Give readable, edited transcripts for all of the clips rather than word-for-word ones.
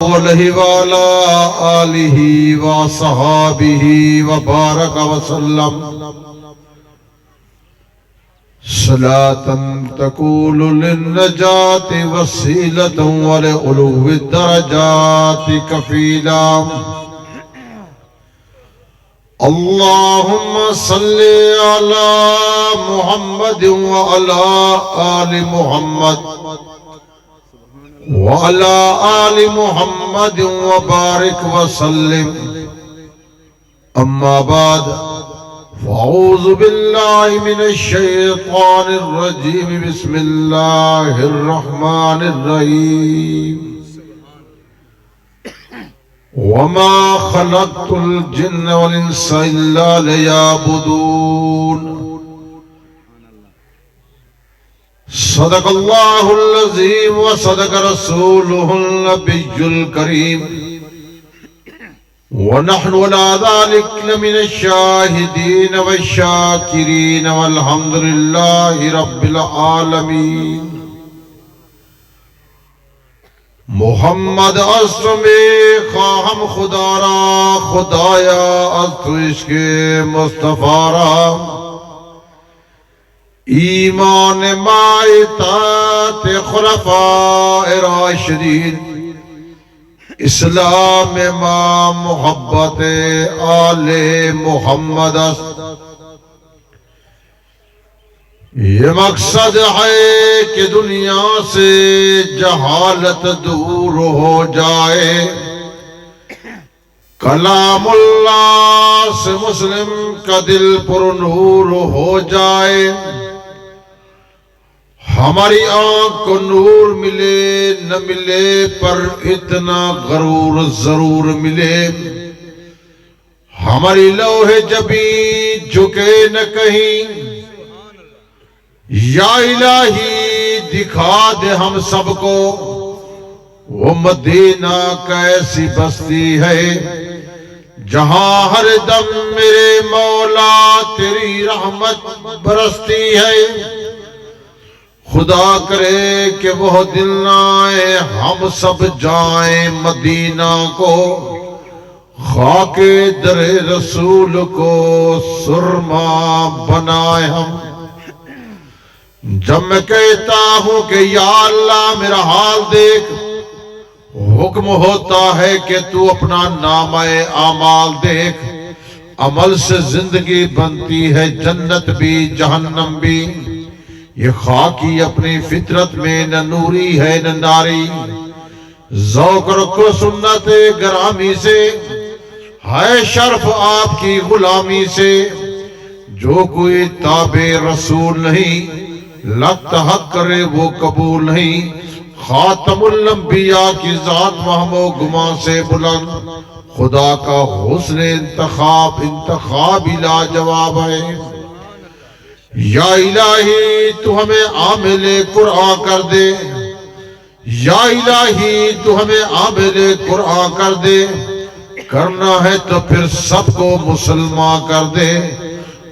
علیہ وعلا آلہ وصحابہ وبارک وسلم صلاة تکول للنجات وسیلة ولعلو الدرجات کفیلا اللہم صلی علی محمد وعلی آل محمد وعلى آل محمد وبارك وسلم أما بعد فأعوذ بالله من الشيطان الرجيم بسم الله الرحمن الرحيم وما خلقت الجن والإنس إلا ليعبدون صدق اللہ العظیم وصدق رسولہ النبی الکریم ونحن على ذلك لمن الشاہدین والشاکرین والحمد للہ رب العالمین محمد اسم خواہم خدا را خدایا از تو عشق مصطفیٰ را ایمان ما اطاعت خلفاء راشدین اسلام ما محبت آل محمد است یہ مقصد ہے کہ دنیا سے جہالت دور ہو جائے کلام اللہ سے مسلم کا دل پر نور ہو جائے ہماری آنکھ کو نور ملے نہ ملے پر اتنا غرور ضرور ملے ہماری لوح جبیں جھکے نہ کہیں یا الہی دکھا دے ہم سب کو وہ مدینہ کیسی بستی ہے جہاں ہر دم میرے مولا تیری رحمت برستی ہے خدا کرے کہ وہ دن آئے ہم سب جائیں مدینہ کو خاک در رسول کو سرما بنائے ہم جب میں کہتا ہوں کہ یا اللہ میرا حال دیکھ حکم ہوتا ہے کہ تو اپنا نامہ اعمال دیکھ عمل سے زندگی بنتی ہے جنت بھی جہنم بھی یہ خاکی اپنی فطرت میں نہ نوری ہے نہ ناری ذوق رکھو سنت گرامی سے ہے شرف آپ کی غلامی سے جو کوئی تابع رسول نہیں لت حق کرے وہ قبول نہیں خاتم الانبیاء کی ذات وہم و گمان سے بلند خدا کا حسن انتخاب لاجواب ہے یا الہی تو ہمیں عامل قرآن کر دے یا الہی تو ہمیں عامل قرآن کر دے کرنا ہے تو پھر سب کو مسلمان کر دے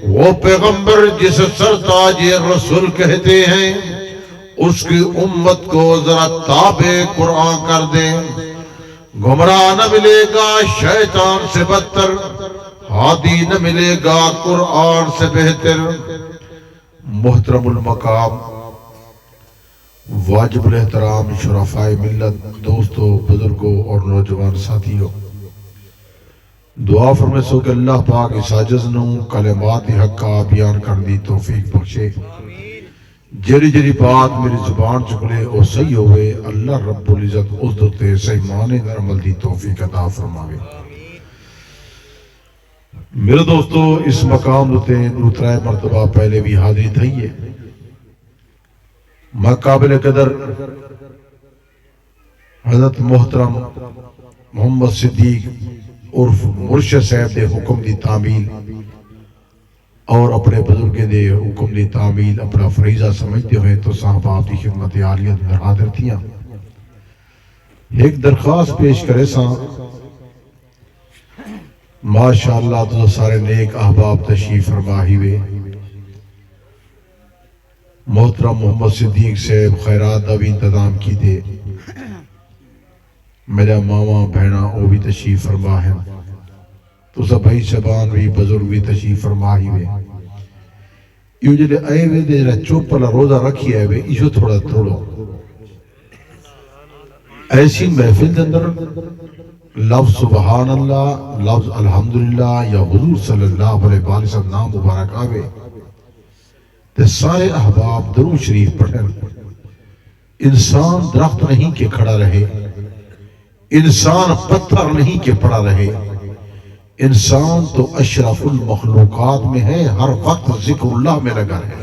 وہ پیغمبر جسے سرتاج رسول کہتے ہیں اس کی امت کو ذرا تابع قرآن کر دے گمراہ نہ ملے گا شیطان سے بدتر ہادی نہ ملے گا قرآن سے بہتر محترم المقام واجب الاحترام شرفاء ملت دوستوں بزرگوں اور نوجوان ساتھیوں دعا فرمائے سو کہ اللہ پاک اس عاجز نوں کلمات حق کا بیان کر دی توفیق بخشے جری جری بات میری زبان چکلے اور صحیح ہوئے اللہ رب العزت اس دوتے صحیح مانے در عمل دی توفیق عطا فرماوے میرے دوستو اس مقام دوتے دوترائے مرتبہ پہلے بھی حاضری تھی ہے میں قابل قدر حضرت محترم محمد صدیق عرف مرشد صاحب دے حکم دی تعمیل اور اپنے بزرگ دے حکم دی تعمیل اپنا فریضہ سمجھتے ہوئے تو صحابہ دی خدمت عالیت میں حاضر تھیاں ایک درخواست پیش کرے ساں ماشاءاللہ تو سارے نیک احباب تشریف فرما ہوئے محترم محمد صدیق صاحب خیرات اب انتظام کی دے میرا ماما بہنا وہ بھی تشریف فرما ہے تو سب بھائی شبان بھی بزرگ بھی تشریف فرما ہی وے یہ جڑے آئے وے دے جڑا چوپلا روزہ رکھی آئے وے ایشو تھوڑا تھوڑو ایسی محفل دے اندر لفظ سبحان اللہ لفظ الحمدللہ یا حضور صلی اللہ علیہ وسلم نام مبارک آوے تے سارے احباب درود شریف پڑھیں انسان درخت نہیں کہ کھڑا رہے انسان پتھر نہیں کہ پڑا رہے انسان تو اشرف المخلوقات میں ہے ہر وقت ذکر اللہ میں لگا ہے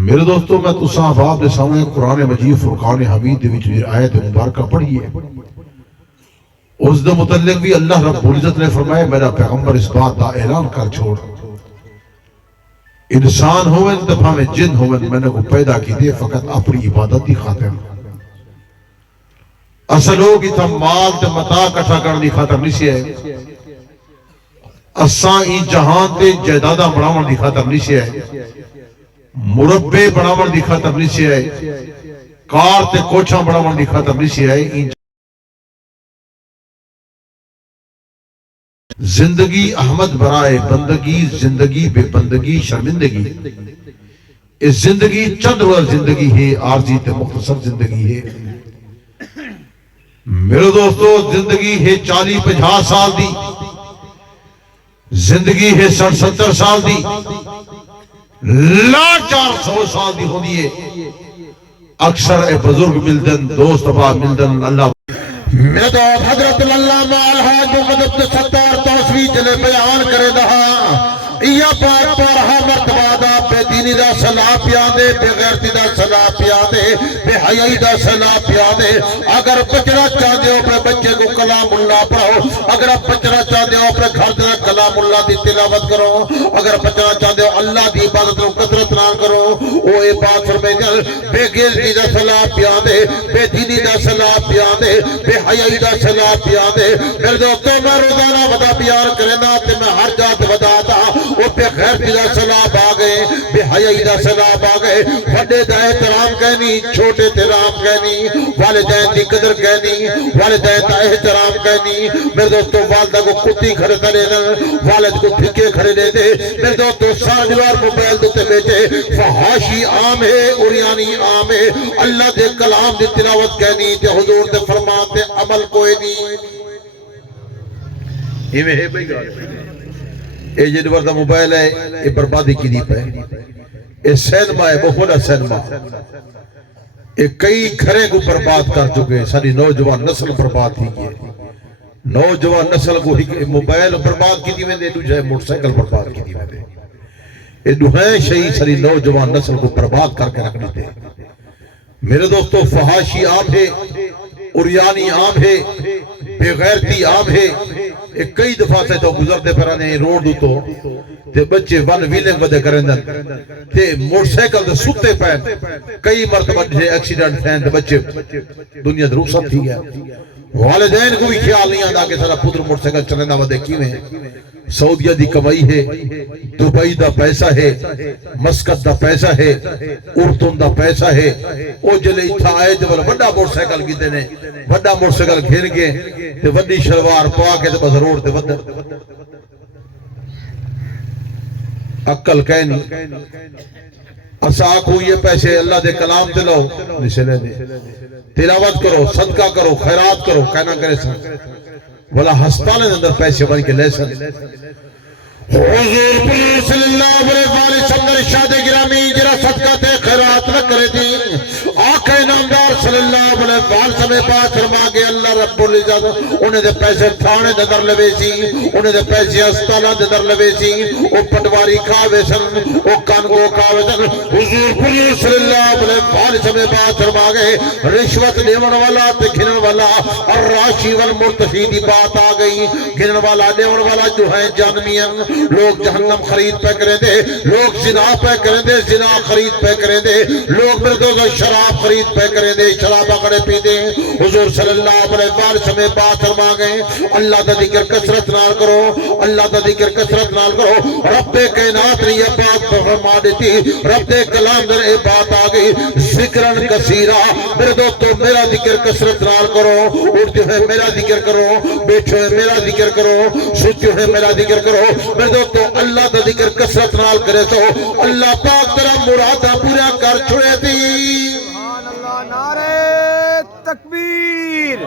میرے دوستو میں تو صاحب دے سامنے قرآن مجید فرقان حمید دے وچ آیت مبارکہ پڑھی ہے اس دے متعلق بھی اللہ رب العزت نے فرمایا میرا پیغمبر اس بات دا اعلان کر چھوڑ انسان ہوئے دفعہ میں جن ہوئے میں نے کو پیدا کی دے فقط اپنی عبادت دی خاطر اصل ہوگی تھا مال تے متا کٹھا کرنی خاطر نہیں سی ہے اساں ای جہان تے جائیداداں بناون دی خاطر نہیں سی ہے مربے بناون دی خاطر نہیں سی ہے کار تے کوچھاں بناون دی خاطر نہیں سی ہے زندگی احمد برائے بندگی زندگی بے بندگی شرمندگی اس زندگی چند روز زندگی ہے عارضی تے مختصر زندگی ہے میرے دوستو زندگی ہے 40-50 سال دی زندگی ہے 60-70 سال دی لا 400 سال دی ہونی ہے اکثر اے بزرگ ملدن دوست ابا ملدن اللہ میرے دوست حضرت اللہ مالہا جو مدد ستار توسوی جلے بیان کرے دہا یا پاک پارہا مرتبہ دا بے دینی دا صلاح پیادے بے غیرتی دا صلاح پیادے بے حیائی دا صلاح پیادے اگر بچنا چاہتے ہو اپنے بچے کو کلام اللہ پڑھو اگر بچنا چاہتے ہو اپنے گھر دینا کلام اللہ دی تلاوت کرو اگر بچنا چاہتے ہو اللہ دی عبادت کو قدرت نہ کرو او اے بات فرمے جل بے غیرتی دا صلاح پیادے بے دینی دا صلاح پیادے بے حیائی دا صلاح پیادے میرے دوستوں میں روزانہ ودا بیان کرنا تے میں ہر جات ودا دا وہ بے غیرتی دا صلاح آگئے بے حیائی دا صلاح آگئے وڈے دا احترام کہنی چھوٹے ترام کہنی والدین دی قدر کہنی والدین دا احترام کہنی میرے دوستو والدہ کو کتی کھڑے کرے والد کو پھکے کھڑے لے دے میرے دوستو سارا دیوار موبائل دیتے بیٹے فحاشی عام ہے اوریانی عام ہے اللہ دے کلام دی تلاوت کہنی تے حضور دے فرمان دے عمل کوئی نہیں یہ میں ہے بھئی گاڑ اے جن وردہ موبائل ہے یہ بربادی کی دیپ ہے اے سینما ہے بہونا سینما اے کئی گھریں کو برباد کر چکے ساری نوجوان نسل برباد ہی گئے نوجوان نسل کو موبائل برباد کی دیویں دے دوجہ موٹر سائیکل برباد کی دیویں دے اے دوہیں شہی ساری نوجوان نسل کو برباد کر کے رکھنی دے میرے دوستو فحاشی عام ہے اوریانی عام ہے بے غیرتی عام ہے ایک کئی دفعہ سے تو گزرتے پرانے روڈ دو تو تے بچے ون ویلنگ ودے کرندن تے موٹر سائیکل دے ستے پین کئی مرتبہ جے ایکسیڈنٹ تھین تے بچے دنیا دے رخصت تھی گیا والدین کو بھی خیال نہیں آتا کہ سارا پتر موٹر سائیکل چلنا ودے کیویں سعودیہ دی کمائی ہے دبئی دا پیسہ ہے مسکت دا پیسہ ہے اردن دا پیسہ ہے او جلے اتھا آئے جو بڑا موٹر سائیکل کی دینے بڑا موٹر سائیکل گھر گئے تے وڈی شلوار پوا کے تے بس روڈ تے ودے عقل کہنی اساکو یہ پیسے اللہ دے کلام تے لو نشلے دے تلاوت کرو صدقہ کرو خیرات کرو کہنا کرے سن بولا ہسپتالیں اندر پیسے بن کے لے سن حضور صلی اللہ علیہ وسلم ارشاد گرامی جرا صدقہ تے خیرات نہ کرے دی آقا نامدار صلی اللہ علیہ وسلم پاک فرما کے اللہ رب العزت انہیں دے پیسے تھانے دے در لوے سی انہیں دے پیسے ہسپتالاں دے در لوے سی او پٹواری کھاوے سن او کانگو کھاوے سن حضور صلی اللہ علیہ وسلم پاک فرما کے رشوت دیون والا تے گھنن والا الراشی والمرتشی دی بات آ گئی گھنن والا دیون والا جو ہے جہنمیاں لوگ جہنم خرید پہ کریں دے لوگ زنا پہ کریں دے زنا خرید پہ کریں دے لوگ میرے دوستو شراب خرید پہ کریں دے شراب اگڑے پی دے حضور صلی اللہ علیہ وسلم بات فرما گئے اللہ دا ذکر کثرت نال کرو اللہ دا ذکر کثرت نال کرو رب کائنات نے یہ بات فرما دیتی رب کلام در یہ بات آ گئی ذکرن کثیرہ میرے دوستو میرا ذکر کثرت نال کرو اٹھتے ہیں میرا ذکر کرو بیٹھو ہے میرا ذکر کرو سوچو ہے میرا ذکر کرو میرے دوستو اللہ دا ذکر کثرت نال کرے تو اللہ پاک تیرا مرادہ پورا کر چھوڑے دی سبحان اللہ نعرہ تکبیر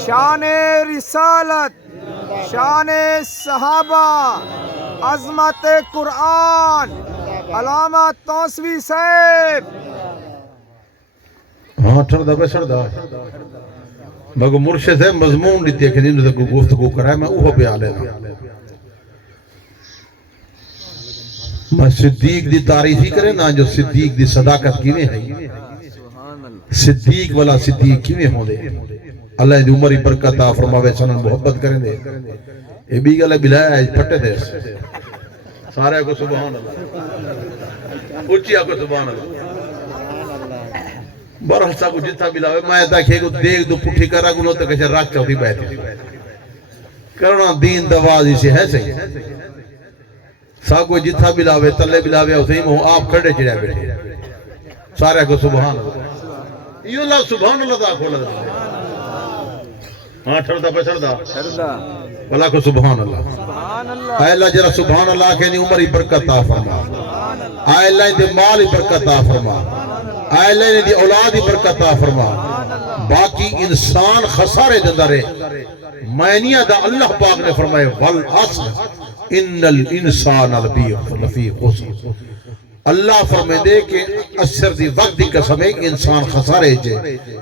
شان رسالت شان صحابہ عظمت قرآن علامہ توسوی صاحب ہاں ٹھردہ بسردہ مگر مرشد ہے مضمون لیتی ہے کہ دن تک گفتگو کرائے میں اوہ پہ آلے نا میں صدیق دی تعریفی کرے نا جو صدیق دی صداقت کیویں ہے صدیق والا صدیق کیویں ہوں دے اللہ دی عمری برکت فرماوے سنن محبت کریں دے یہ بھی گلے بلایا ہے پھٹے دے سارے کو سبحان اللہ اچھیا کو سبحان اللہ برحل سا کو جتا بلاوے میں دیکھے کو دیکھ دو پٹھی کرا گلو تک اچھا راک چوتی بیٹھے کرنا دین دوازی سے ہے صحیح سا کو جتا بلاوے تلے بلاوے اسے ہی آپ کھڑے چڑھے بیٹھے سارے کو سبحان اللہ یہ اللہ سبحان اللہ دا کھولا دا ہاں ٹھردہ پچھردہ اللہ کو سبحان اللہ اے اللہ جرہ سبحان اللہ کہنی عمری برکت فرما اے اللہ دے مالی برکت فرما اے اللہ نے دی اولادی برکت فرما باقی انسان خسارے دندرے معنیہ دا اللہ پاک نے فرمائے والعصر ان الانسان لفی خسر اللہ فرمائے دے کہ اثر دی وقت دی قسم ہے انسان خسارے جے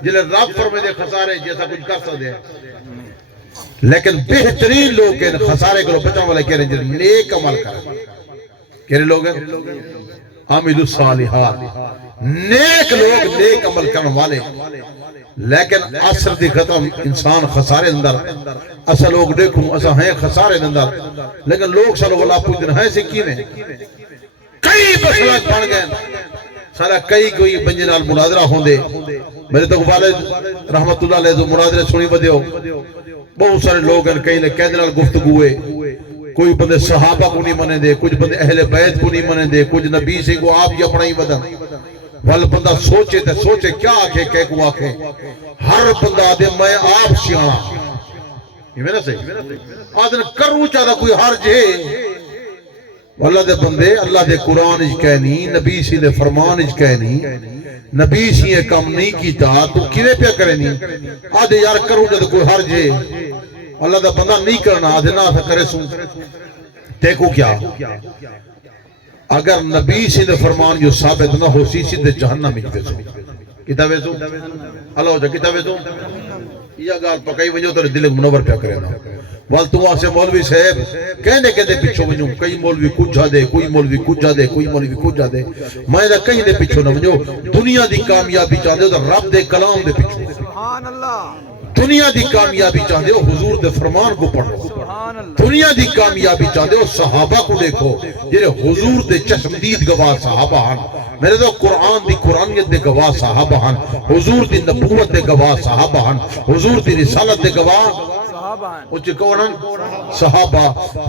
جلے رب فرمائے دے خسارے جیسا کچھ کر سکتے ہیں لیکن بہترین لوگ ہیں خسارے کو بچاؤں والے کہہ رہے ہیں جنہیں نیک عمل کریں کہہ رہے لوگ ہیں عامل الصالحات نیک لوگ نیک عمل کرنے والے لیکن اثر دی ختم انسان خسارے اندر اصل لوگ دیکھوں اصل ہیں خسارے اندر لیکن لوگ صلی اللہ پوچھ دن ہیں سے کی میں کئی مسئلہ پڑھ گئے سارا کئی کوئی بنجنال مناظرہ ہوں دے میرے تو والد رحمت اللہ علیہ جو مناظرہ سنی بدے ہو بہت سارے لوگ ہیں کئی لئے قید نال گفتگوئے کوئی بندے صحابہ کو نہیں منے دے کچھ بندے اہل بیت کو نہیں منے دے کچھ نبی سے کو آپ یہ اپنا ہی بدن وال بندہ سوچے تے سوچے کیا آکھے کہہ کو آکھے ہر بندہ دے میں آپ سیانا یہ میں نہ صحیح آدھن کرو چاہتا کوئی ہر جے اللہ دے بندے اللہ دے قرآن اج کہنی نبی سی دے فرمان اج کہنی نبی سی یہ کام نہیں کیتا تو کیویں پہ کرنی آدھے یار کرو جد کوئی ہر جے اللہ دا بندہ نہیں کرنا آدھے نہ تھا کرے سن دیکھو کیا اگر نبی سی دے فرمان جو ثابت نہ ہو سی دے جہنم ہی ویسو کتابے سو اللہ ہو جا کتابے سو یہ گال پکائی ونجو تو دل منور پہ کرے نا وال تو وہاں سے مولوی صاحب کہنے کہتے پیچھو ونجو کئی مولوی کچھ جا دے کوئی مولوی کچھ جا دے کوئی مولوی کچھ جا دے میں دا کہیں دے پیچھو نہ ونجو دنیا دی کامیابی چاہ دے تو رب دے کلام دے پیچھو سبحان اللہ دنیا دی کامیابی چاہتے ہو حضور دے فرمان کو پڑھو دنیا دی کامیابی چاہتے ہو صحابہ کو دیکھو جنہیں حضور دے چشمدید گواہ صحابہ ہن میرے تو قرآن دی قرآنیت دے گواہ صحابہ ہن حضور دی نبوت دے گواہ صحابہ ہن حضور دی رسالت دے گواہ اچھے کون ہن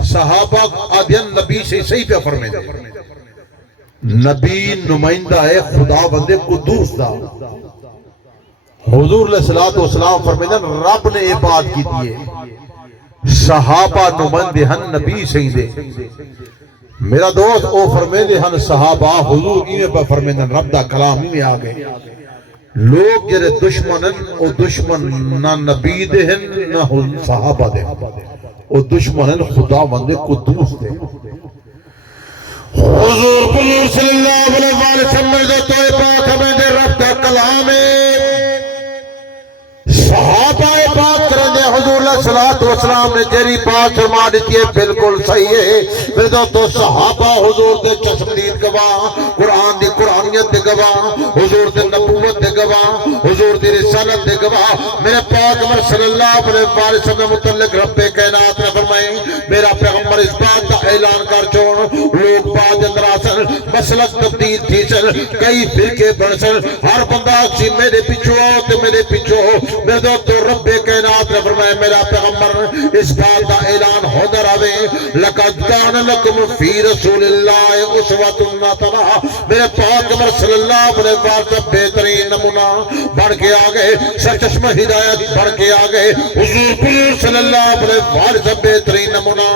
صحابہ آدھین نبی سے صحیح پہ فرمے دے نبی نمائندہ ہے خدا بندے قدوس دا حضور علیہ السلام فرمیدن رب نے یہ بات کی دیئے صحابہ نمائندے ہن نبی سیدے میرا دوست او فرمیدے ہن صحابہ حضور ایمیں پر فرمیدن رب دا کلام ایمیں آگئے لوگ جرے دشمنن او دشمن نہ نبی دے ہن نہ صحابہ دے او دشمنن خدا بندے قدوس دے حضور صلی اللہ علیہ وسلم جو توئے پاک ہمیں دے رب دا کلام صحابہ بات کریں دے حضور علیہ السلام نے جری بات فرما دیتی ہے بالکل صحیح ہے میرے تو صحابہ حضور دے چشمدید گواہ قرآن دی قرآنیت دے گواہ، حضور دی نبوت دے گواہ، حضور دی رسالت دے گواہ، میرے پاک عمر صلی اللہ علیہ وسلم متعلق رب کائنات نے فرمائے میرا پیغمبر اس بات کا اعلان کر چھوڑ لوگ بعد اندر آسن مسلک تبدیل تھی سن کئی فرقے بن سن ہر بندہ سی میرے پیچھو تے میرے پیچھو میرے دوستو رب کائنات نے فرمائے میرا پیغمبر اس بات کا اعلان ہوتا رہے لقد کان لکم فی رسول اللہ اسوۃ حسنہ میرے پاک عمر صلی اللہ علیہ وسلم بہترین نمونہ بڑھ کے آگئے سرچشمہ ہدایت بڑھ کے آگئے حضور صلی اللہ علیہ وسلم بہترین نمونہ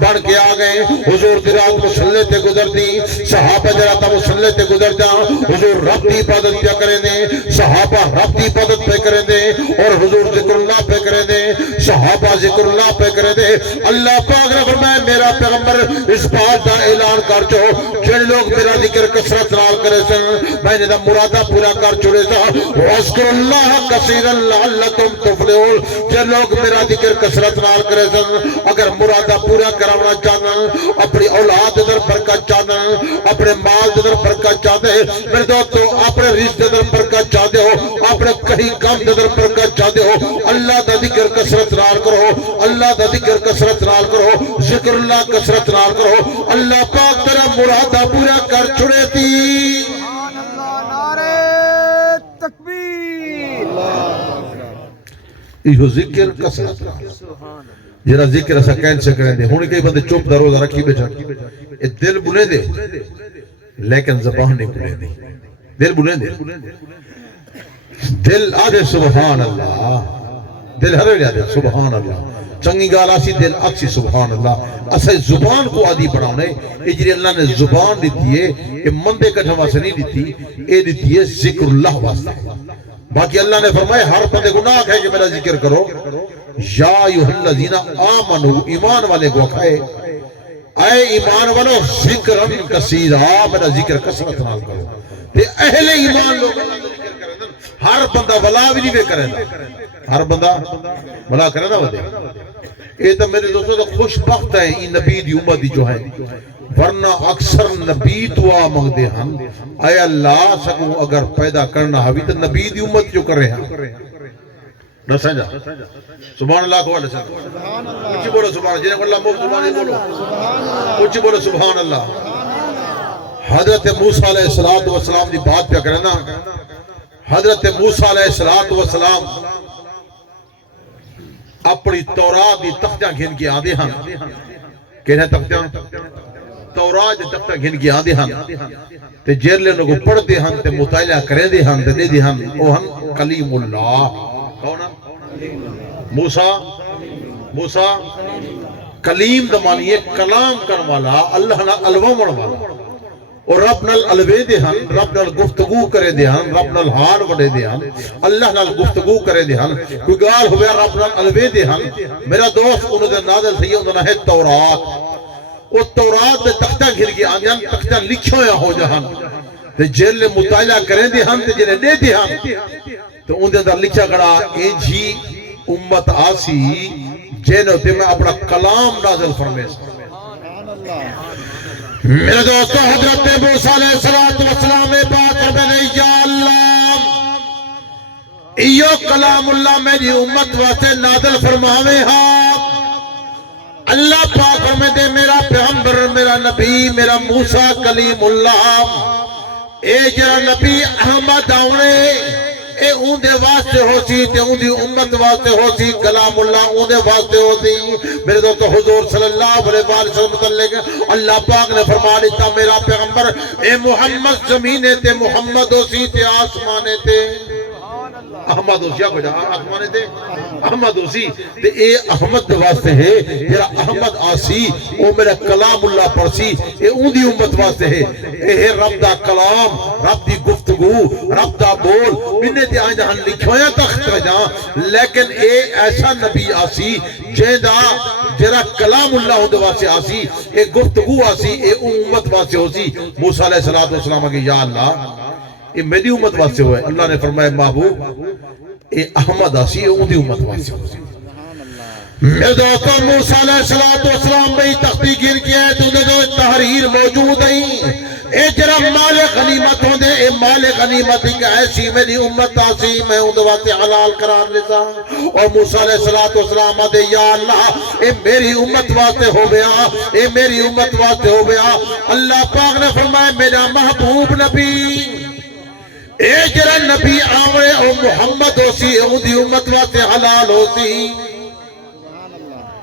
بڑھ کے آگئے حضور دی رات مسلح تے گزر دی صحابہ دی رات مسلح تے گزر جا حضور رب دی عبادت پہ کریں دیں صحابہ رب دی عبادت پہ کریں دیں اور حضور ذکر اللہ پہ کریں دیں صحابہ ذکر اللہ پہ کریں دیں اللہ پاک نے فرمایا میرا پیغمبر اس بات کا اعلان کر جو جن لوگ میرا ذکر کثرت نال کرے سن میں نے مرادہ پورا کر چھوڑے سا واذکروا اللہ کثیرا لعلکم تفلحون جن لوگ میرا ذکر کثرت نال کرے سن اگر مرادہ پورا کرانا چاہنا اپنی اولاد در برکت چاہنا اپنے مال در برکت چاہتے میرے دوستو اپنے رشتے در برکت چاہتے ہو اپنے کہیں کام در برکت چاہتے ہو اللہ دا ذکر کثرت نال کرو اللہ دا ذکر کثرت نال کرو ذکر اللہ کثرت نال کرو اللہ پاک تیرا مرادہ پورا کر چھڑے تھی سبحان اللہ نعرہ تکبیر یہ ذکر کثرت نال جرا ذکر ایسا کہن سے کریں دے ہونی کئی بندے چوپ دا روزہ رکھی بیٹھا یہ دل بلیں دے لیکن زبان نہیں بلیں دے دل بلیں دے دل آدھے سبحان اللہ دل ہر ویلے آدھے سبحان اللہ چنگی گال آسی دل اکسی سبحان اللہ اسے زبان کو عادی بنانے اجری اللہ نے زبان دیتی ہے یہ مندے کٹھا واسے نہیں دیتی اے دیتی ہے ذکر اللہ واسطہ باقی اللہ نے فرمائے ہر بندے گناہ ہے کہ میرا ذکر کرو یا ایھا الذین آمنوا ایمان والے کو کھائے اے ایمان والو ذکرن کثیرا میرا ذکر کثرت نال کرو تے اہل ایمان لوگ ہر بندہ ولا بھی نہیں کرے ہر بندہ ولا کرے نا ودے یہ تو میرے دوستوں تو خوش بخت ہے یہ نبی دی امت جو ہے ورنہ اکثر نبی دعا مانگتے ہیں اے اللہ سکو اگر پیدا کرنا ہوئی تو نبی دی امت جو کر رہے ہیں نہ سمجھا سبحان اللہ کو سبحان اللہ کچھ بولو سبحان اللہ جنہیں اللہ موقع سبحان اللہ بولو کچھ بولو سبحان اللہ حضرت موسیٰ علیہ السلام دی بات پہ کرنا حضرت موسیٰ علیہ السلام اپنی تورات دی تختیاں گھن کے آدھے ہاں کہنے تختیاں تورات دی تختیاں گھن کے آدھے ہاں تے جیرلے لوگوں پڑھ دے ہاں تے مطالعہ کرے دے ہاں تے دے دے ہاں او ہاں کلیم اللہ کون موسیٰ کلیم دمانی ہے کلام کرن والا اللہ نہ الوہ مڑ والا اور رب نال الوے دے ہن رب نال گفتگو کرے دے ہن رب نال حال وڈے دے ہن اللہ نال گفتگو کرے دے ہن کوئی گال ہوئے رب نال الوے دے ہن میرا دوست انہوں دے نازل تھی انہوں نے تورات وہ تورات دے تختہ گھر کے آنے ہن تختہ لکھے ہویا ہو جہن تے جیل مطالعہ کریں دے ہن تے جنہیں دے دے ہن تو ان دے اندر لکھا گڑا انجھی امت آسی جنہوں تے میں اپنا کلام نازل فرمے میرے دوستو حضرت موسیٰ علیہ السلام میں بات کرنے نہیں یا اللہ ایو کلام اللہ میری امت واسے نازل فرماوے ہاں اللہ پاک فرمے دے میرا پیغمبر میرا نبی میرا موسیٰ کلیم اللہ اے جرا نبی احمد آونے اے اون دے واسطے ہو سی تے اون دی امت واسطے ہو سی کلام اللہ اون دے واسطے ہو سی میرے دوستو حضور صلی اللہ علیہ وسلم متعلق اللہ پاک نے فرما دیتا میرا پیغمبر اے محمد زمینے تے محمد ہو سی تے آسمانے تے احمد ہو سی آپ آسمانے تے احمد ہو سی تے اے احمد واسطے ہے جرا احمد آسی او میرا کلام اللہ پڑھ سی اے اون دی امت واسطے ہے اے ہے رب دا کلام رب دی گفتگو رب دا بول انہیں تے آئیں جہاں لکھویا تخت جہاں لیکن اے ایسا نبی آسی جیدہ جرا کلام اللہ ہوندے واسطے آسی اے گفتگو آسی اے امت واسطے ہو سی موسیٰ علیہ السلام کہ یا اللہ یہ میری امت واسطے ہوئے اللہ نے فرمایا محبوب اے احمد آسی اے اون دی امت واسطے ہو سی میرے دوستوں موسیٰ علیہ السلام بھئی تختی گر کیا ہے تو دے دو تحریر موجود ہیں اے جرا مال غنیمت ہوں دے اے مال غنیمت ہی کہ ایسی میری امت آسی میں ان دواستے حلال قرار لیتا اور موسیٰ علیہ السلام دے یا اللہ اے میری امت واسطے ہو گیا اے میری امت واسطے ہو گیا اللہ پاک نے فرمایا میرا محبوب نبی اے جرا نبی آوے او محمد ہو سی او دی امت واسطے حلال ہو سی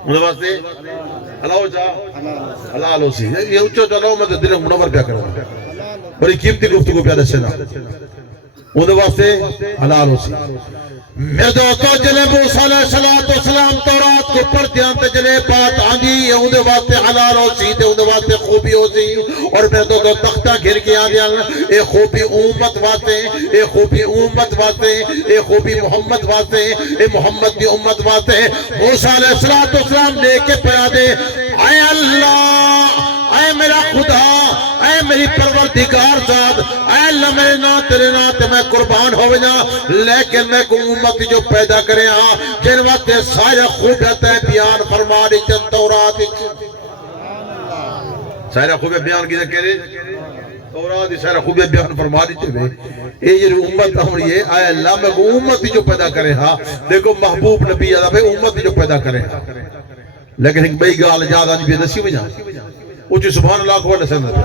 ان واسطے حلال ہو سی یہ اچھو چلو میں دل منور پیا کروں بڑی قیمتی گفتگو پیا دسنا ان واسطے حلال ہو سی میرے دوستو جلے موسیٰ علیہ السلام تورات کو پڑھتے ہیں جلے بات آنی ان واسطے حلال ہو سی ان واسطے خوبی ہو سی اور میرے دوستو تختہ گھر کے آدھے اے خوبی امت واسطے اے خوبی امت واسطے اے خوبی محمد واسطے اے محمد دی امت واسطے موسیٰ علیہ السلام لے کے پڑھا دے اے اللہ اے میرا خدا اے میری پروردگار ذات اے اللہ میرے نا تیرے نا تے میں قربان ہو جا لیکن میں کو امت جو پیدا کرے ہاں جن وقت سارے خوبیت ہے بیان فرما دی جن تورات سارے خوبیت بیان کی ذکرے تورات سارے خوبیت بیان فرما دی تے اے یہ امت ہماری ہے اے اللہ میں کو امت جو پیدا کرے ہاں دیکھو محبوب نبی ہے امت جو پیدا کرے ہاں لیکن ایک بئی گال جاد آنی بھی دسی میں جائے اوچی سبحان اللہ کو لسن ہے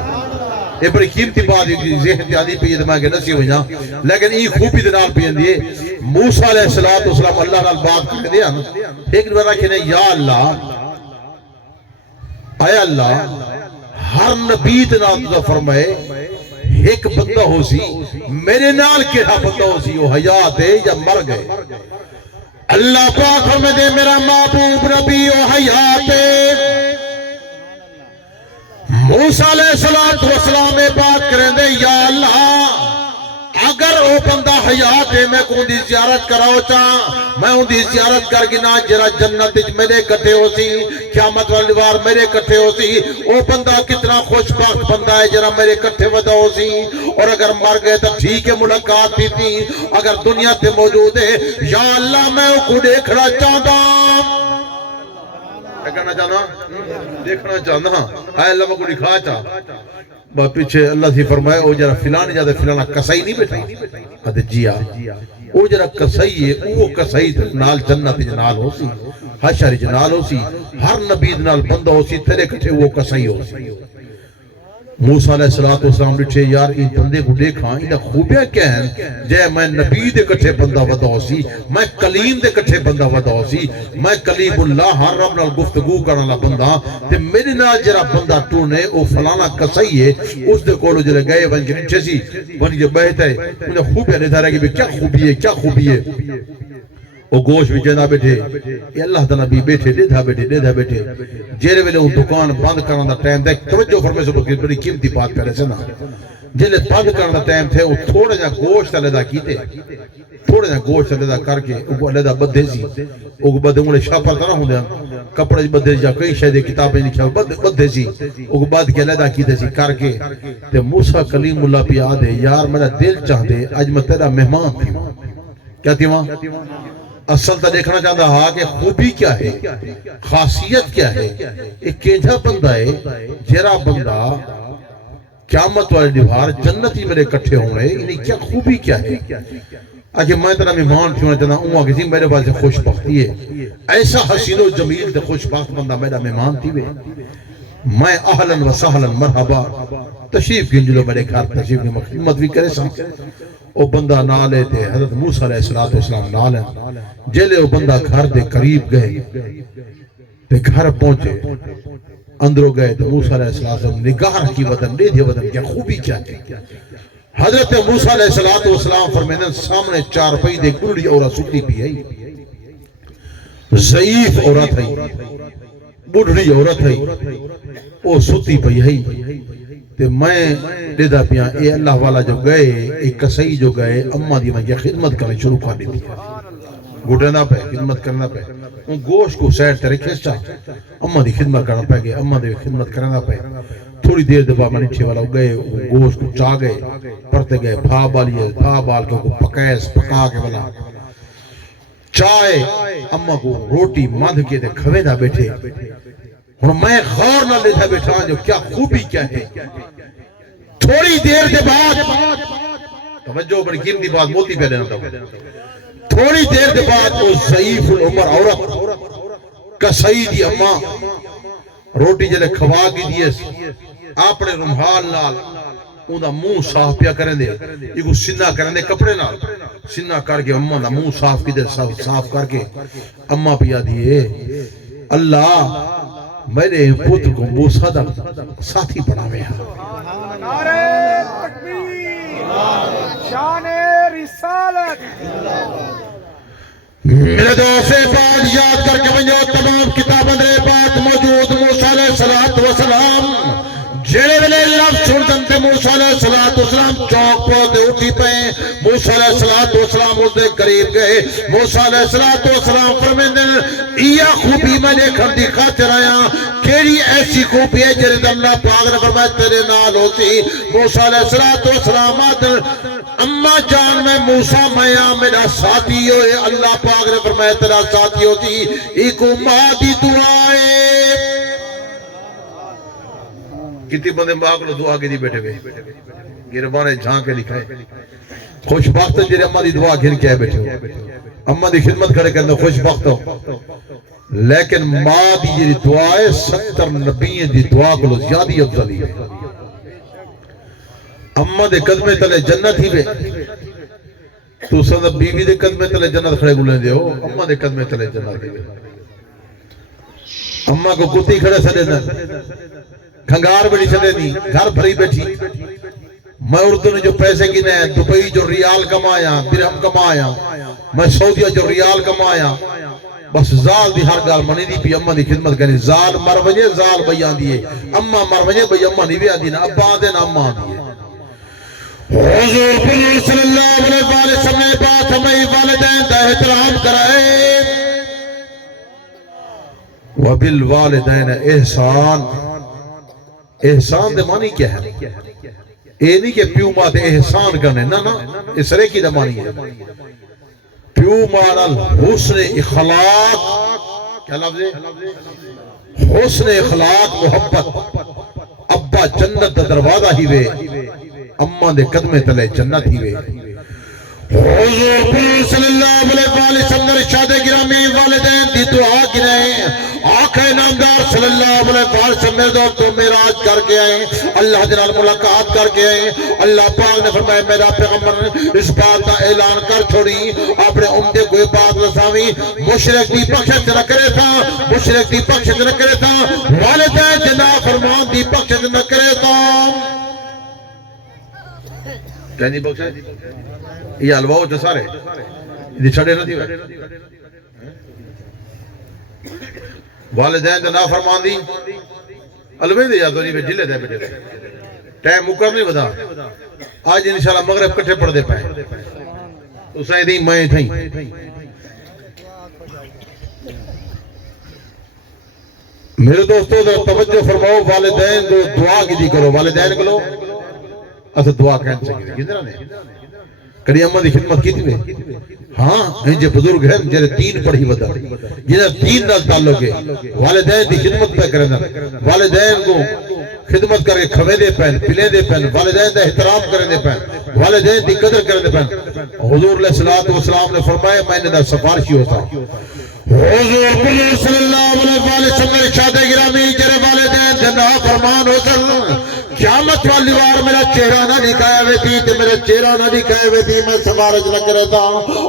یہ بڑی قیمتی بات ہے ذہن تیادی پہ یہ دماغ کے نسی ہوئی جائیں لیکن یہ خوبی دنال پہ اندیے موسیٰ علیہ السلام اللہ نال بات کر دیا ایک نوارا کہنے یا اللہ اے اللہ ہر نبی دنال تو فرمائے ایک بندہ ہو سی میرے نال کہا بندہ ہو سی وہ حیات ہے یا مر گئے اللہ پاک ہمیں دے میرا محبوب نبی و حیات ہے موسیٰ علیہ السلام بات کریں دے یا اللہ اگر او بندہ حیات ہے میں کو ان دی زیارت کراؤ چاہاں میں ان دی زیارت کر گنا جرا جنت میرے کٹھے ہو سی قیامت والی بار میرے کٹھے ہو سی او بندہ کتنا خوشبخت بندہ ہے جرا میرے کٹھے ودا ہو سی اور اگر مر گئے تو ٹھیک ہے ملاقات بھی تھی اگر دنیا تے موجود ہے یا اللہ میں ان کو دیکھنا چاہتا کہنا چاہنا دیکھنا چاہنا اے اللہ میں کو دکھا چاہ پیچھے اللہ سے فرمائے او جرا فلان جادہ فلانا کسائی نہیں بیٹھا حد جی او جرا کسائی ہے او کسائی نال جنت جنال ہو سی حشر جنال ہو سی ہر نبی نال بندہ ہو سی تیرے کٹھے وہ کسائی ہو سی موسیٰ علیہ السلام لٹھے یار ان بندے کو دیکھاں انہا خوبیاں کیا ہیں جے میں نبی دے کٹھے بندہ ودا ہو سی میں کلیم دے کٹھے بندہ ودا ہو سی میں کلیم اللہ ہر رب نال گفتگو کرنا بندہ تے میرے نال جرا بندہ ٹونے او فلانا کسائی ہے اس دے کولو جلے گئے ون کے نیچے سی ون کے بہتا ہے انہا خوبیاں نہیں تھا رہا کہ کیا خوبی ہے کیا خوبی ہے وہ گوش بھی جینا بیٹھے یہ اللہ تعالیٰ بھی بیٹھے دیدھا بیٹھے جیرے ویلے ان دکان بند کرنا دا ٹائم دیکھ توجہ فرمے سے بڑی قیمتی بات کرے سے نا جیلے بند کرنا دا ٹائم تھے وہ تھوڑا جا گوشت علیدہ کیتے تھوڑا جا گوشت علیدہ کر کے وہ علیدہ بدھے سی وہ بدھے انہیں شاپر تھا نہ ہوں دیا کپڑے بدھے جا کئی شاید کتابیں لکھا بدھے سی وہ بعد کے علیدہ کیتے سی کر کے تے موسیٰ کلیم اللہ پہ آدھے یار میرا دل چاہ دے آج میں تیرا مہمان تھی کیا تھی وہاں اصل تا دیکھنا چاہتا ہاں کہ خوبی کیا ہے خاصیت کیا ہے ایک کینجا بندہ ہے جیرا بندہ قیامت والے دیوار جنتی میرے کٹھے ہوئے انہیں کیا خوبی کیا ہے آجے میں ترہ مہمان کیوں چاہتا ہوں آگے سی میرے پاس خوش بختی ہے ایسا حسین و جمیل دے خوش بخت بندہ میرا مہمان تھی میں اہلاً و سہلاً مرحبا تشریف گنجلو میرے گھر تشریف کی مخدمت بھی کرے سا او بندہ نالے تھے حضرت موسیٰ علیہ السلام نالے جیلے او بندہ گھر دے قریب گئے تے گھر پہنچے اندروں گئے تو موسیٰ علیہ السلام نگاہ کی وطن لے دے وطن کیا خوبی کیا تھی حضرت موسیٰ علیہ السلام فرمیدن سامنے چار پئی دے گلڑی عورت ستی پی ہے ضعیف عورت ہے بڑھڑی عورت ہے وہ ستی پئی ہے تے میں دیدہ پیاں اے اللہ والا جو گئے ایک کسائی جو گئے اممہ دی میں خدمت کرنے شروع کر دی گھٹنا پہ خدمت کرنا پہ ان گوشت کو سیر تیرے کھیسچا اممہ دی خدمت کرنا پہ گئے اممہ دی خدمت کرنا پہ تھوڑی دیر دبا میں نیچے والا گئے گوشت کو چاہ گئے پرتے گئے بھا بال کے پکیس پکا کے والا چائے اممہ کو روٹی ماندھ کے دے کھوے دا بیٹھے اور میں غور نہ لیتا بیٹھا جو کیا خوبی کیا ہے تھوڑی دیر کے بعد توجہ بڑی قیمتی بات موتی پہ دینا تھا تھوڑی دیر کے بعد وہ ضعیف العمر عورت کسائی دی اماں روٹی جلے کھوا کی دیئے اپنے رمحال نال اوندا منہ صاف پیا کریں دے ایک سنہ کریں دے کپڑے نال سنہ کر کے اماں دا منہ صاف کی دے صاف کر کے اماں پیا دیئے اللہ میرے پتر کو موسیٰ دا ساتھی بنا میں نعرہ تکبیر شان رسالت میرے دوست بات یاد کر کے بنجو تمام کتاب اندر بات موجود موسیٰ علیہ السلام جڑے ویلے لفظ سنتن تے موسیٰ علیہ السلام چوک پہ اٹھی پہ موسیٰ علیہ السلام اس دے قریب گئے موسیٰ علیہ السلام فرمیندن ایا خوبی میں نے کھر دی خاطر آیا کیڑی ایسی خوبی ہے جرے اللہ پاک نے فرمایا تیرے نال ہوتی موسیٰ علیہ السلام آدھر اما جان میں موسیٰ میاں میرا ساتھی ہوئے اللہ پاک نے فرمایا تیرا ساتھی ہوتی ایک ماں دی دعائیں کتنی بندے ماں کو دعا کے دی بیٹھے ہوئے گربانے جھان کے لکھائے خوش بخت جیرے اممہ دی دعا گھن کے بیٹھے ہو اممہ دی خدمت کھڑے کرنے خوش بخت ہو لیکن ماں دی جیری دعائے 70 نبیین دی دعا کو زیادی افضلی ہے اممہ دے قدمے تلے جنت ہی بے تو صدب بی بی دے قدمے تلے جنت کھڑے گلیں دے ہو اممہ دے قدمے تلے جنت ہی بے اممہ کو کتی کھڑے سڑے دن کھنگار بڑی چلے دی گھر بھری بیٹھی میں اردو نے جو پیسے کی نے دبئی جو ریال کمایا درہم کمایا میں سعودیہ جو ریال کمایا بس زال دی ہر گال منی دی پی اممہ دی خدمت کرنی زال مر وجے زال بیان دیئے اممہ مر وجے بی اممہ نہیں بیان دینا ابا دین اممہ دیئے حضور صلی اللہ علیہ وسلم نے بات ہمیں والدین دا احترام کرائے وبالوالدین احسان احسان دے معنی کیا ہے اے نہیں کہ پیو ماں دے احسان کرنے نا اس رے کی دے معنی ہے پیو ماں حسن اخلاق کیا لفظ ہے حسن اخلاق محبت ابا جنت دا دروازہ ہی وے اماں دے قدمے تلے جنت ہی وے حضور صلی اللہ علیہ وسلم ارشاد گرامی والدین دی دعا گرائے آقا نامدار صلی اللہ علیہ وسلم میرے دوست تو معراج کر کے آئے اللہ جلال ملاقات کر کے آئے اللہ پاک نے فرمایا میرا پیغمبر اس بات کا اعلان کر چھوڑی اپنے امدے کوئی بات رساوی مشرک دی بخشش نہ کرے تھا مشرک دی بخشش نہ کرے تھا والدین جنا فرمان دی بخشش نہ کرے تھا کیا نہیں بخشش یہ علواؤ جو سارے یہ چھڑے نہ دی والدین دے نافرمان دی علوے دے جاتو نہیں جلے دے بیٹھے ٹائم مکر نہیں بدا آج انشاءاللہ مغرب کٹھے پڑھ دے پائے اسے دی میں تھیں میرے دوستو توجہ فرماؤ والدین کو دعا کی دی کرو والدین کو لو اسے دعا کہنے چاہیے کدھر نے کری اممہ دی خدمت کی تھی ہاں انجھے بزرگ ہیں جنہیں دین پڑھی بدا جنہیں دین نال تعلق ہے والدین دی خدمت پہ کرنا والدین کو خدمت کر کے کھوے دے پہن پلے دے پہن والدین دا احترام کرنے دے پہن والدین دی قدر کرنے دے پہن حضور علیہ السلام نے فرمایا میں نے دا سفارشی ہوتا حضور صلی اللہ علیہ وسلم ارشاد گرامی جرے والدین جنہ فرمان ہو سن قیامت والی وار میرا چہرہ نہ دکھائے ہوئے تھی تو میرے چہرہ نہ دکھائے ہوئے تھی میں سفارش نہ کرے تھا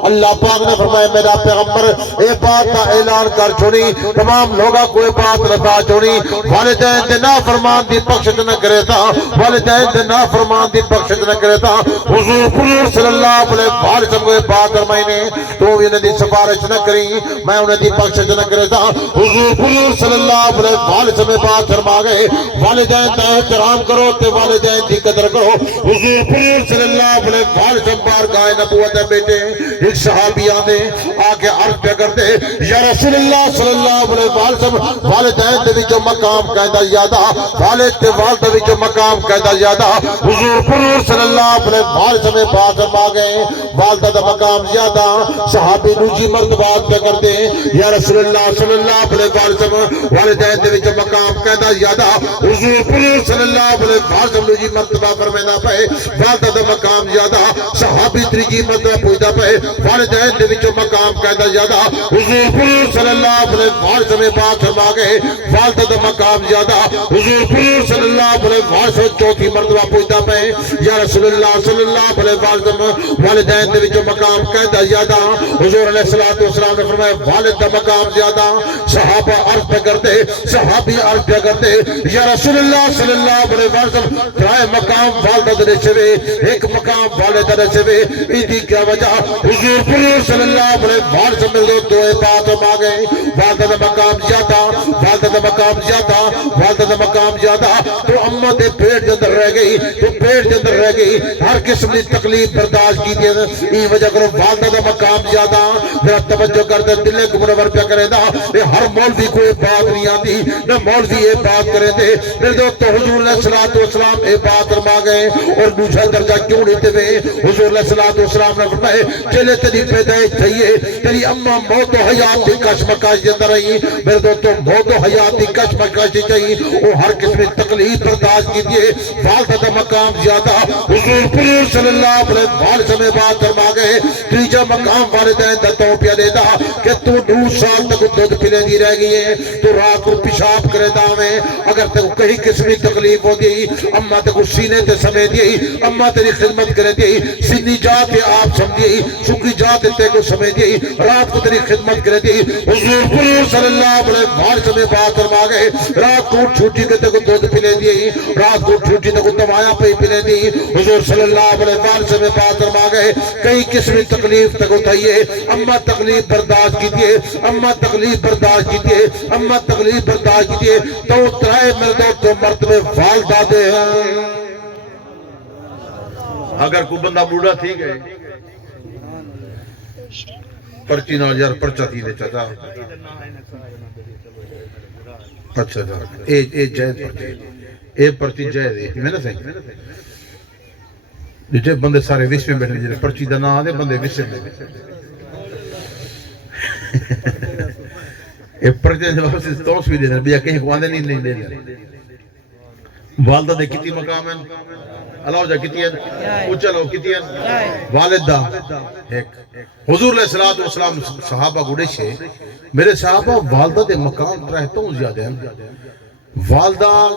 اللہ پاک نے فرمایا میرا پیغمبر اے بات کا اعلان کر چھوڑی تمام لوگا کوئی بات رفا چھوڑی والدین دے نافرمان دی بخشش نہ کرے تھا والدین دے نافرمان دی بخشش نہ کرے تھا حضور صلی اللہ علیہ وسلم کو بات فرمائی نے تو انہیں دی سفارش نہ کری میں انہیں دی بخشش نہ کرے تھا حضور صلی اللہ علیہ وسلم بات فرما گئے والدین دا احترام کرو تے والدین دی قدر کرو حضور صلی اللہ علیہ وسلم بارگاہ نبوت بیٹے ایک صحابی آنے آکے عرض پہ کرتے یا رسول اللہ صلی اللہ علیہ وسلم والدین دے وچوں مقام قائدہ زیادہ والد تے والدہ وچوں مقام قائدہ زیادہ حضور صلی اللہ علیہ وسلم بات فرما گئے والدہ دا مقام زیادہ صحابی نوجی مرتبات پہ کرتے یا رسول اللہ صلی اللہ علیہ وسلم والدین دے وچوں مقام قائدہ زیادہ حضور صلی اللہ علیہ وسلم اعظم جی مرتبہ فرمینا پے والدہ دا مقام زیادہ صحابی تریجی مرتبہ پوچھدا پے والدین دے وچوں مقام قاعدہ زیادہ حضور صلی اللہ علیہ وسلم پاک فرما گئے والدہ دا مقام زیادہ حضور صلی اللہ علیہ وسلم چوتھی مرتبہ پوچھدا پے یا رسول اللہ صلی اللہ علیہ وسلم والدین دے وچوں مقام قاعدہ زیادہ حضور علیہ الصلوۃ والسلام نے فرمایا والد دا مقام زیادہ صحابہ عرض پہ کرتے صحابی عرض پہ کرتے یا رسول اللہ صلی اللہ علیہ وسلم ترائے مقام والدہ دے چھوے ایک مقام والدہ دے چھوے ایدی کیا وجہ حضور صلی اللہ علیہ وسلم نے دعائے پاک مانگے والدہ دا مقام زیادہ والدہ دا مقام زیادہ والدہ دا مقام زیادہ تو اماں دے پیٹ دے اندر رہ گئی تو پیٹ دے اندر رہ گئی ہر قسم کی تکلیف برداشت کی دی ای وجہ کرو والدہ دا مقام زیادہ میرا توجہ کر دل کو منور پہ کرے دا ہر مولوی کوئی بات نہیں آتی نہ مولوی یہ بات کرے دے میرے دوست حضور علیہ الصلوۃ والسلام یہ بات فرما گئے اور دوسرا درجہ کیوں نہیں دے حضور علیہ الصلوۃ والسلام نے فرمایا چلے تیری پیدائش تھئی تیری اماں موت و حیات دی کشمکش دے اندر رہی میرے دوستو موت و حیات دی کشمکش چاہیے وہ ہر قسم کی تکلیف برداشت کیجیے والدہ دا مقام زیادہ حضور صلی اللہ علیہ وسلم بات فرما گئے تیجا مقام والدین دا تو پیارے دا کہ تو 9 سال تک دودھ پلے دی رہ گئی ہے تو رات کو پیشاب کرے دا میں اگر تک کہیں قسم کی تکلیف ہو دی اماں تک سینے تے سمے دی اماں تیری خدمت کرے دی سینی جا کے آپ سمجھے سکی جا تے کو سمے دی رات کو تیری خدمت کرے دی حضور صلی اللہ علیہ وسلم بات فرما گئے رات کو چھوٹی کے تک دودھ پلے دی رات کو چھوٹی تک دوایا پہ پلے دی حضور صلی اللہ علیہ وسلم بات فرما گئے کئی قسم تکلیف تک اٹھائیے اماں تکلیف برداشت کیجیے اماں تکلیف برداشت کیجیے اماں تکلیف برداشت کیجیے تو ترائے میرے تو مرتبے والدہ دے ہیں اگر کوئی بندہ بوڑھا تھی گئے پرچی نہ یار پرچا تھی دے چاچا اچھا جا اے جائے پرچی اے پرچی جائے دے میں نہ صحیح جے بندے سارے وش میں بیٹھے جے پرچی دا نہ آدے بندے وش میں اے پرچی دا واپس توس بھی دے دے بیا کہیں کو آدھے نہیں دے دے والدہ دے کتی مقام ہیں اللہ جا کتی ہیں اچھلو کتی ہیں والدہ ایک حضور علیہ الصلوۃ والسلام صحابہ گوڑے چھے میرے صحابہ والدہ دے مقام رہتا ہوں زیادہ ہیں والدہ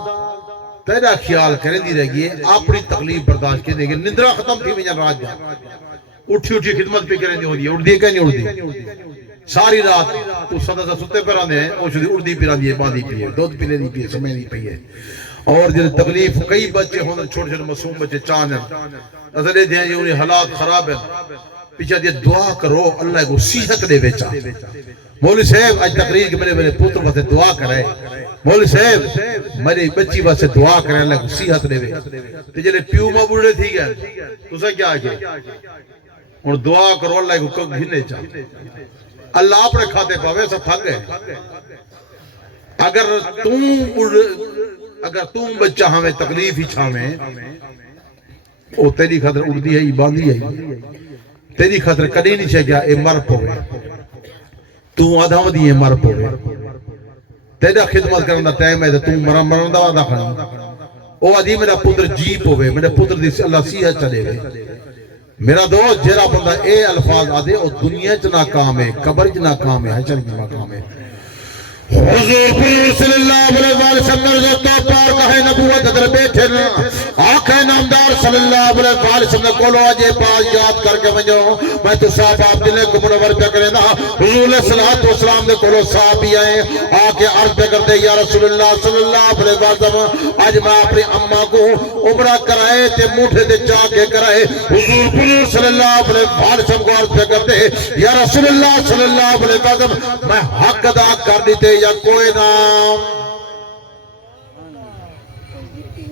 تیرا خیال کریں دی رہ گئی اپنی تکلیف برداشت کے دے گے نندرہ ختم تھی میں جان رات جا اٹھی اٹھی خدمت پہ کریں دی ہو دی اٹھ دی کہ نہیں اٹھ دی ساری رات اس صدا سے ستے پر آنے ہیں وہ شدی اٹھ دی پر آنے باندھی پی ہے دودھ پیلے دی پی ہے سمے دی پی ہے اور جن تکلیف کئی بچے ہونے چھوٹے چھوٹے معصوم بچے چاند ہیں اصلے دیں یہ انہیں حالات خراب ہیں پیچھے دیا دعا کرو اللہ کو صحت دے بیچا مولوی صاحب آج تقریر کے میرے پوتر واسے دعا کرے مولوی صاحب میری بچی واسے دعا کرے اللہ کو صحت دے تو جلے پیو ماں بوڑھے تھی گئے تو سا کیا آگے اور دعا کرو اللہ کو کب گھنے چاہ اللہ اپنے کھاتے پاوے سب تھک گئے اگر تم بچہ ہمیں تکلیف ہی چھامیں او تیری خاطر اڑ دی ہے باندھی ہے تیری خاطر کدی نہیں چاہ گیا اے مر پوے تو آدھا دی مر پوے تیرا خدمت کرنا ٹائم ہے تو مرن دا وعدہ کھانا او آدھی میرا پتر جی پوے میرے پتر دی اللہ صحت چلے گئے میرا دوست جیرا بندہ اے الفاظ آدھے او دنیا چ ناکام ہے قبر چ ناکام ہے حشر چ ناکام ہے حضور صلی اللہ علیہ وسلم جو تو پار کہے نبوت در بیٹھے نا آنکھیں نامدار صلی اللہ علیہ وسلم نے کولو آجے پاس یاد کر کے منجو میں تو صاحب آپ دلے کو منور پہ کرے نا حضور صلی اللہ نے کولو صاحب بھی آئے آکے عرض پہ کرتے یا رسول اللہ صلی اللہ علیہ وسلم آج میں اپنی اممہ کو عمرہ کرائے تے موٹھے تے چاہ کے کرائے حضور صلی اللہ علیہ وسلم کو عرض پہ کرتے یا رسول اللہ صلی اللہ علیہ وسلم میں حق ادا کر دیتے یا کوئی نام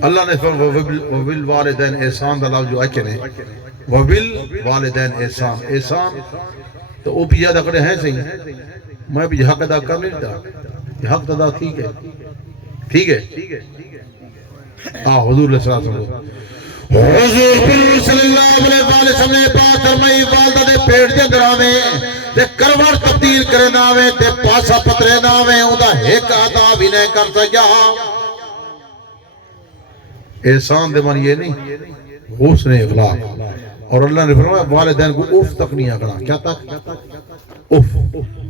اللہ نے فرمایا وبالوالدین احسان دا لفظ جو ہے کہنے وبالوالدین احسان تو وہ بھی زیادہ کرے ہیں صحیح میں بھی حق ادا کر نہیں تھا حق ادا ٹھیک ہے حضور صلی اللہ علیہ وسلم حضور صلی اللہ علیہ وسلم نے بات فرمائی والدہ دے پیٹ دے اندر آویں تے کروڑ تبدیل کرے نہ آویں تے پاسا پترے نہ آویں اوندا ایک ادا بھی نہیں کر سکیا احسان دے من یہ نہیں حسن اخلاق. اور اللہ نے فرمایا والدین کو اف تک نہیں آکڑا. کیا تک؟ اف.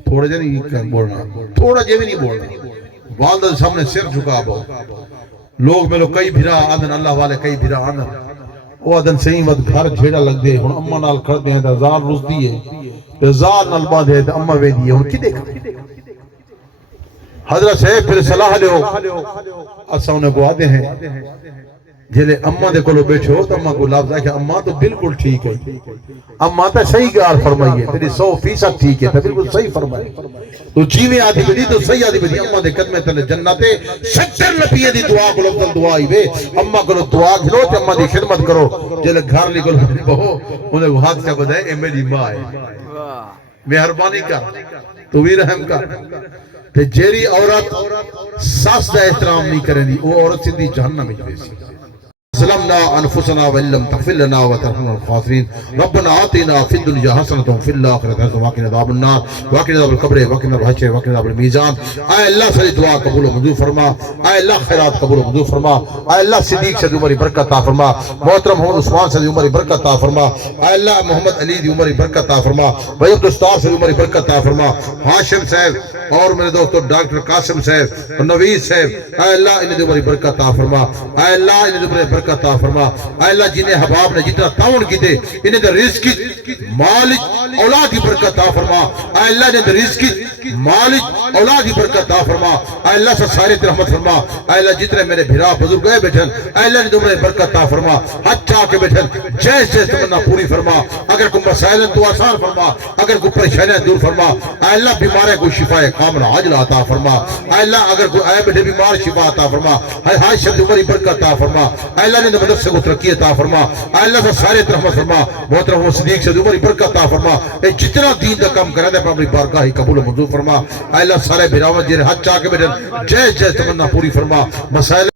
تھوڑا جا نہیں بولنا, تھوڑا جا بھی نہیں بولنا. والدہ سامنے سر جھکا بہو. لوگ میں لوگ کئی بھرا آدن اللہ والے کئی بھرا آدن وہ آدن صحیح وقت گھر جھیڑا لگ دے. ہن اممہ نال کھڑ دے ہیں تا زار رس دیئے تا زار نال باندھے تا اممہ وے دیئے. ہن کی دیکھا حضرت صاحب پھر صلاح لے ہو اسا انہیں کو آدھے ہیں جلے اممہ دے کلو بیٹھے ہو تو اممہ کو لفظ ہے کہ اممہ تو بالکل ٹھیک ہے, اممہ تا صحیح گار فرمائیے, تیری 100% ٹھیک ہے, تا بالکل صحیح فرمائیے. تو جیویں آدھی بدی تو صحیح آدھی بدی. اممہ دے قدمے تلے جنتے 70 نبیہ دی دعا کو لفظل دعا ہی بے. اممہ کو دعا کھلو تو اممہ دی خدمت کرو. جلے گھر لی کلو بہو انہیں کو ہاتھ سے بدائے اے میری ماں ہے, مہربانی کر, تو بھی رحم کر. تے جیری عورت ساس دا احترام نہیں کریں دی وہ عورت سندھی جہنم میں جویسی. ظلمنا انفسنا وان لم تغفر لنا وترحمنا الخاسرین. ربنا آتنا فی الدنیا حسنۃ وفی الآخرۃ حسنۃ وقنا عذاب النار وقنا عذاب القبر وقنا الحشر وقنا عذاب الميزان. اے اللہ ساری دعا قبول و منظور فرما, اے اللہ خیرات قبول و منظور فرما, اے اللہ صدیق سے عمر برکت عطا فرما, محترم محمد عثمان سے عمر برکت عطا فرما, اے اللہ محمد علی دی عمر برکت عطا فرما, بھائی عبدالستار سے عمر برکت عطا فرما, ہاشم صاحب اور میرے دوستو ڈاکٹر قاسم صاحب اور نوید صاحب, اے اللہ انہیں دی عمر برکت عطا فرما, اے اللہ انہیں دی عمر برکت عطا فرما, اے اللہ جنہیں حباب نے جتنا تعاون کی دے انہیں دے رزق مالک اولاد کی برکت عطا فرما, اے اللہ انہیں دے رزق مالک اولاد کی برکت عطا فرما, اے اللہ سے سارے رحمت فرما, اے اللہ جتنے میرے بھرا بزرگ گئے بیٹھن اے اللہ نے عمر برکت عطا فرما, حج چاہ کے بیٹھن جیس جیس تمنا پوری فرما, اگر کوئی مسائل تو آسان فرما, اگر کوئی پریشانیاں دور فرما, اے اللہ بیمارے کو شفا کامل عاجل عطا فرما, اے اللہ اگر کوئی اے بیٹھے بیمار شفا عطا فرما, اے ہائے شد عمر برکت عطا فرما, اے اللہ نے مدرسے کو ترقی عطا فرما, اے اللہ سے سارے رحمت فرما, محترم صدیق سے عمر برکت عطا فرما, اے جتنا دین دا کام کرے دے اپنی بارگاہ ہی قبول و منظور فرما, اے اللہ سارے بھراواں جڑے حج چاہ کے بیٹھن جیس جیس تمنا پوری فرما, مسائل